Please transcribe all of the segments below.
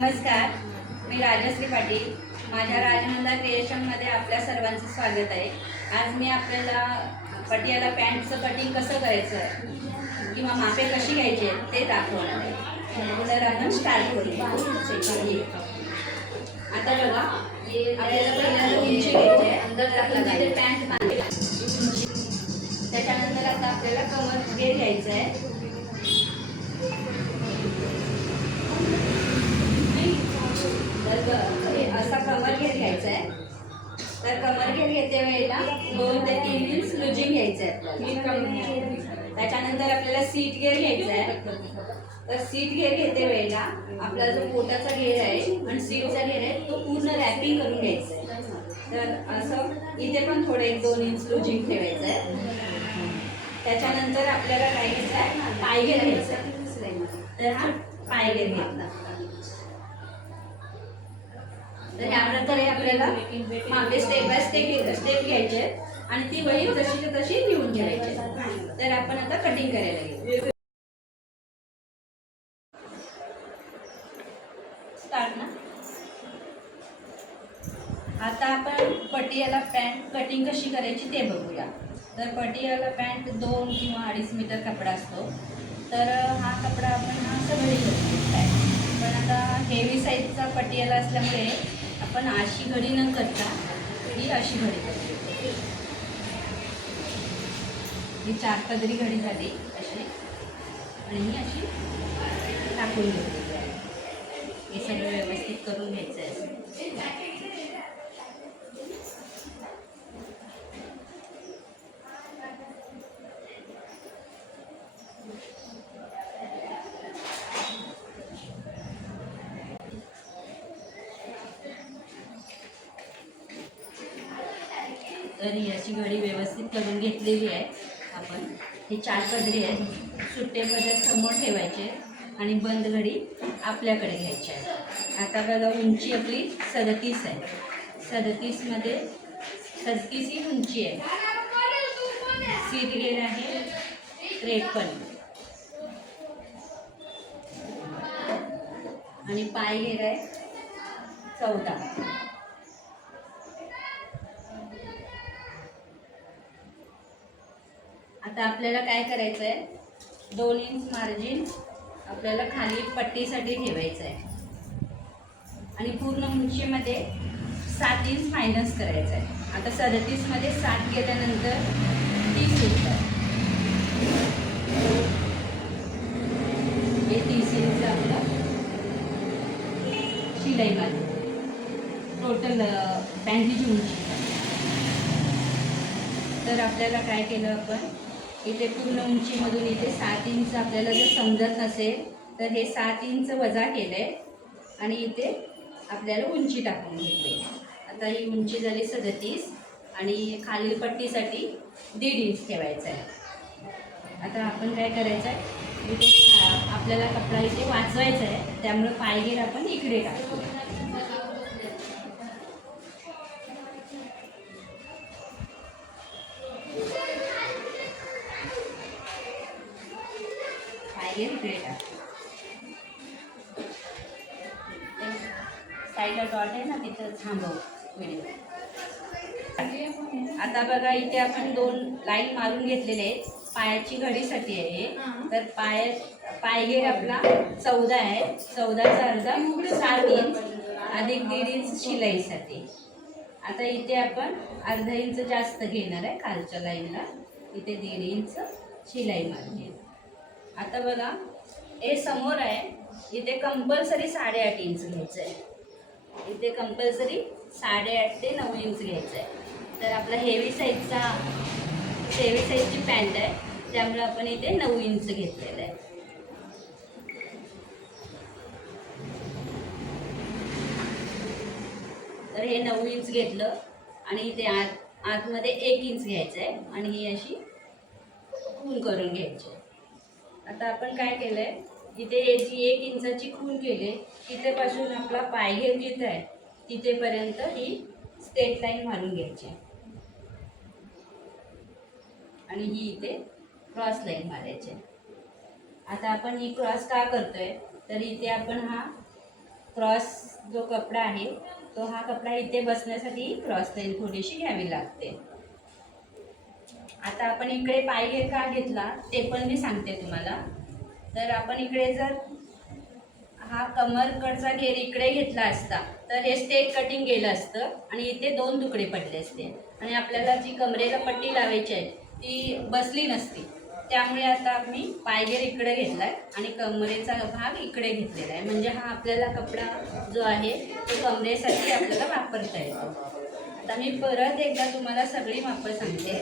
नमस्कार, मी राजश्री पाटील. माझ्या राजनंदा क्रिएशनमध्ये आपल्या सर्वांचं स्वागत आहे. आज मी आपल्याला पटियाला पॅन्टचं कटिंग कसं करायचं किंवा मापे कशी घ्यायची ते दाखवणार आहे. तर आपण स्टार्ट करूया. आता बघा, आपल्याला पहिल्यांदा उंची घ्यायची आहे. पॅन्ट बांधली, त्याच्यानंतर आता आपल्याला कमर घेर घ्यायचं आहे. असा कमर घेर घ्यायचा आहे. तर कमर घेर घेते वेळेला 2 ते 3 इंच लुजिंग घ्यायचं आहे. त्याच्यानंतर आपल्याला सीट घेर घ्यायचा आहे. तर सीट घेर घेते वेळेला आपला जो पोटाचा घेर आहे आणि सीटचा घेर आहे तो पूर्ण रॅपिंग करून घ्यायचा आहे. तर असं इथे पण थोडं 1-2 इंच लुजिंग ठेवायचं आहे. त्याच्यानंतर आपल्याला काय घ्यायचं आहे, पाय घेर घ्यायचा आहे. तर हा पाय घेर घेतला. तर ह्या प्रकारे आपल्याला मागे स्टेप बाय स्टेप घ्यायचे आणि ती वही जशी तशी लिहून घ्यायची. तर आपण आता कटिंग करायला घेऊ. स्टार्ट ना. आता आपण पटियाला पॅन्ट कटिंग कशी करायची ते बघूया. तर पटियाला पॅन्ट 2 किंवा 2.5 मीटर कपडा असतो. तर हा कपडा आपण असं घडी करतो. पण आता हेवी साईजचा पटियाला असल्यामुळे आपण अशी घडी न करता ही अशी घडी करतो. ही 4 पदरी घडी झाली अशी आणि ही अशी टाकून घेतलेली आहे. हे सगळं व्यवस्थित करून घ्यायचं आहे. तर ही अशी घडी व्यवस्थित करून घेतलेली आहे. आपण ही 4 पदरी आहे. सुट्टे पदर समोर ठेवायचे आणि बंद घडी आपल्याकडे घ्यायची आहे. आता बघा, उंची आपली 37 आहे. 37मध्ये 37 ही उंची आहे. सीट घेर आहे 53 आणि पाय घेर आहे 14. आता आपल्याला काय करायचं आहे, 2 इंच मार्जिन आपल्याला खाली पट्टीसाठी ठेवायचं आहे आणि पूर्ण उंचीमध्ये 7 इंच मायनस करायचं आहे. आता 37मध्ये 7 गेल्यानंतर 30 येतं. हे 30 इंच आपलं शिलाईमध्ये टोटल पॅन्टीची उंची. तर आपल्याला काय केलं, आपण इथे पूर्ण उंचीमधून इथे 7 इंच आपल्याला जर समजत नसेल तर हे 7 इंच वजा केले आणि इथे आपल्याला उंची टाकून घेतली. आता ही उंची झाली 37 आणि खालील पट्टीसाठी 1.5 इंच ठेवायचं आहे. आता आपण काय करायचं आहे, इथे आपल्याला कपडा इथे वाचवायचा आहे, त्यामुळे पायघेर आपण इकडे टाकतो. साईडला डॉट आहे ना, तिथं थांबव व्हिडिओ. आता बघा, इथे आपण 2 लाईन मारून घेतलेले आहेत. पायाची घडीसाठी आहे. तर पायघेर आपला 14 आहे. 14चा अर्धा 7 इंच अधिक 1.5 इंच शिलाईसाठी. आता इथे आपण अर्धा इंच जास्त घेणार आहे. खालच्या लाईनला इथे 1.5 इंच शिलाई मारली. आता बघा, हे समोर आहे, इथे कंपल्सरी 8.5 इंच घ्यायचं आहे. इथे कंपल्सरी 8.5 ते 9 इंच घ्यायचं आहे. तर आपला हेवी साईजची पॅन्ट आहे, त्यामुळे आपण इथे 9 इंच घेतलेलं आहे. तर हे 9 इंच घेतलं आणि इथे आतमध्ये 1 इंच घ्यायचं आहे आणि ही अशी खून करून घ्यायची. आता आपण काय केलं आहे, इथे याची 1 इंचाची खून केली. तिथेपासून आपला पायघेर जिथं आहे तिथेपर्यंत ही स्ट्रेट लाईन मारून घ्यायची आणि ही इथे क्रॉस लाईन मारायची. आता आपण ही क्रॉस का करतोय, तर इथे आपण हा क्रॉस जो कपडा आहे तो हा कपडा इथे बसण्यासाठी क्रॉस लाईन थोडीशी घ्यावी लागते. आता आपण इकडे पायघेर का घेतला ते पण मी सांगते तुम्हाला. तर आपण इकडे जर हा कमरकडचा घेर इकडे घेतला असता तर हे स्टेट कटिंग गेलं असतं आणि इथे 2 तुकडे पडले असते आणि आपल्याला जी कमरेला पट्टी लावायची आहे ती बसली नसती. त्यामुळे आता मी पायघेर इकडे घेतला आहे आणि कमरेचा भाग इकडे घेतलेला आहे. म्हणजे हा आपल्याला कपडा जो आहे तो कमरेसाठी आपल्याला वापरता येतो. आता मी परत एकदा तुम्हाला सगळी मापं सांगते.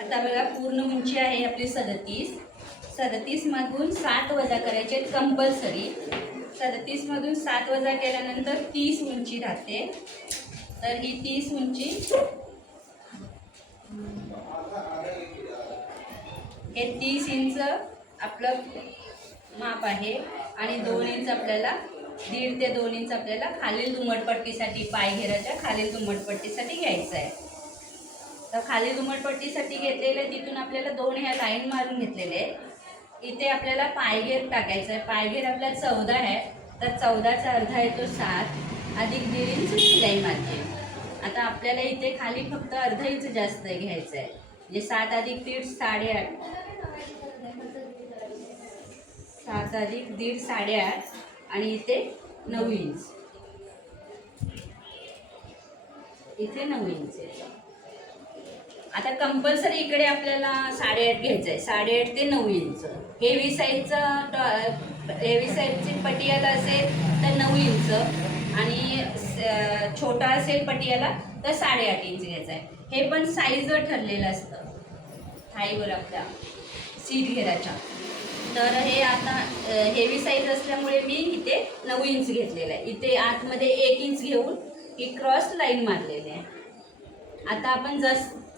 आता बघा पूर्ण उंची आहे आपली 37. 37 मधून 7 वजा करायचे कंपल्सरी. 37 मधून 7 वजा केल्यानंतर 30 उंची राहते. तर ही 30 उंची हे 30 इंच आपलं माप आहे आणि 2 इंच आपल्याला 1.5 ते 2 इंच आपल्याला खालील दुमटपट्टीसाठी पायघेराच्या खालील दुमटपट्टीसाठी घ्यायचं आहे. तर खाली दुमटपट्टीसाठी घेतलेले तिथून आपल्याला 2 ह्या लाईन मारून घेतलेले आहे. इथे आपल्याला पायघेर टाकायचं आहे. पायघेर आपला 14 आहे तर 14चा अर्धा येतो 7 अधिक 1.5 इंच शिलाई मारते. आता आपल्याला इथे खाली फक्त अर्धा इंच जास्त घ्यायचं आहे म्हणजे 7 अधिक 1.5 8.5 7 अधिक 1.5 8.5 आणि इथे 9 इंच. इथे 9 इंच आहे. आता कंपल्सरी इकडे आपल्याला 8.5 घ्यायचं आहे. 8.5 ते 9 इंच. हेवी साईजची पटियाला असेल तर 9 इंच आणि छोटा असेल पटियाला तर 8.5 इंच घ्यायचा आहे. हे पण साईजवर ठरलेलं असतं थाईवर आपल्या सीट घेराच्या. तर हे आता हेवी साईज असल्यामुळे मी इथे 9 इंच घेतलेलं आहे. इथे आतमध्ये 1 इंच घेऊन ही क्रॉस लाईन मारलेली आहे. आता आपण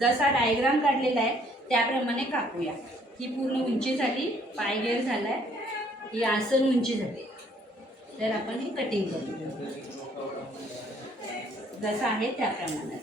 जसा डायग्राम काढलेला आहे त्याप्रमाणे कापूया. ही पूर्ण उंची झाली, पायघेर झाला आहे, ही आसन उंची झाली. तर आपण ही कटिंग करू जसं आहे त्याप्रमाणे.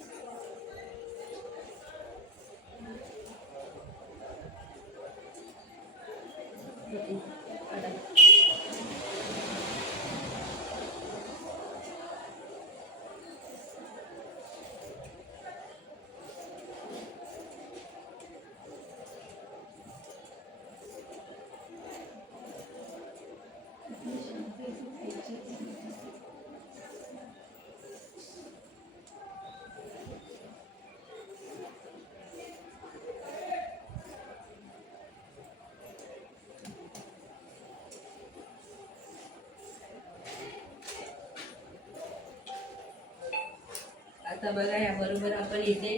आता बघा याबरोबर आपण इथे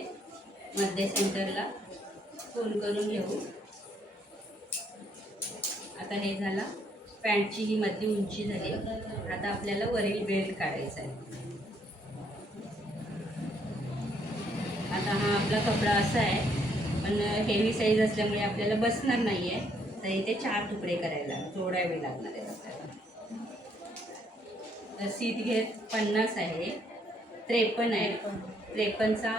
मध्य सेंटरला फोल्ड करून घेऊ. आता हे झाला पॅन्टची ही मध्य उंची झाली. आता आपल्याला वरील बेल्ट काढायचा आहे. आता हा आपला कपडा असा आहे पण हेवी साईज असल्यामुळे आपल्याला बसणार नाही आहे. तर इथे 4 तुकडे करायला जोडावे लागणार आहेत आपल्याला. तर सीट घेर 50 आहे, 53 आहे. 53चा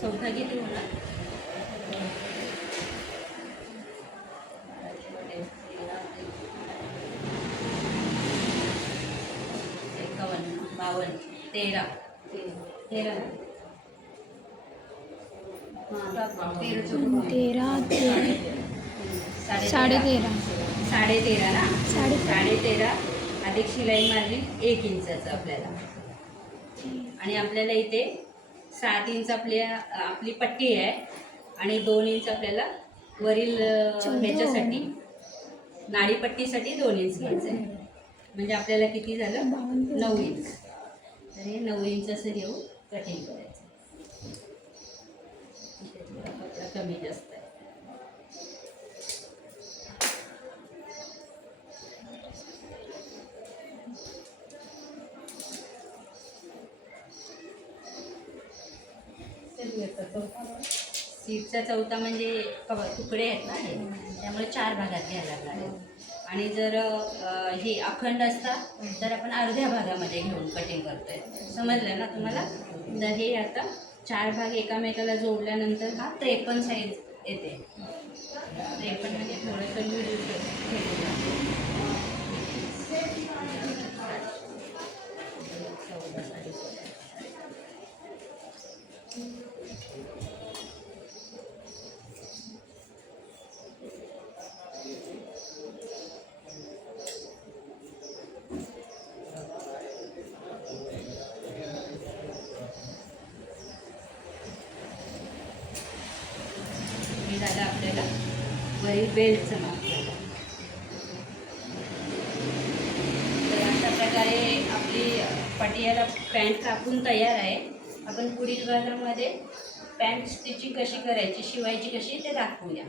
चौथा किती होणार? 51, 52, 13 13 ना. 13.5 अधिक शिलाई मार्जिन 1 इंचाचं आपल्याला. आणि आपल्याला इथे 7 इंच आपली पट्टी आहे आणि 2 इंच आपल्याला वरील ह्याच्यासाठी नाडीपट्टीसाठी 2 इंच घ्यायचं आहे. म्हणजे आपल्याला किती झालं? 9 इंच. तर हे 9 इंच असं घेऊन कटिंग करायचं. कपडा कमी जास्त आहे. सीटचा चौथा म्हणजे तुकडे आहेत ना हे, त्यामुळे 4 भागात घ्यायला लागणार. आणि जर हे अखंड असतात तर आपण अर्ध्या भागामध्ये घेऊन कटिंग करतोय. समजलं ना तुम्हाला? तर हे आता 4 भाग एकामेकाला जोडल्यानंतर हा 53 साईज येते. 53 म्हणजे थोडंसं लूज वरील बेल्टचं माप. तर अशा प्रकारे आपली पटियाला पॅन्ट कापून तयार आहे. आपण पुढील भागामध्ये पॅन्ट स्टिचिंग कशी करायची, शिवायची कशी ते दाखवूया.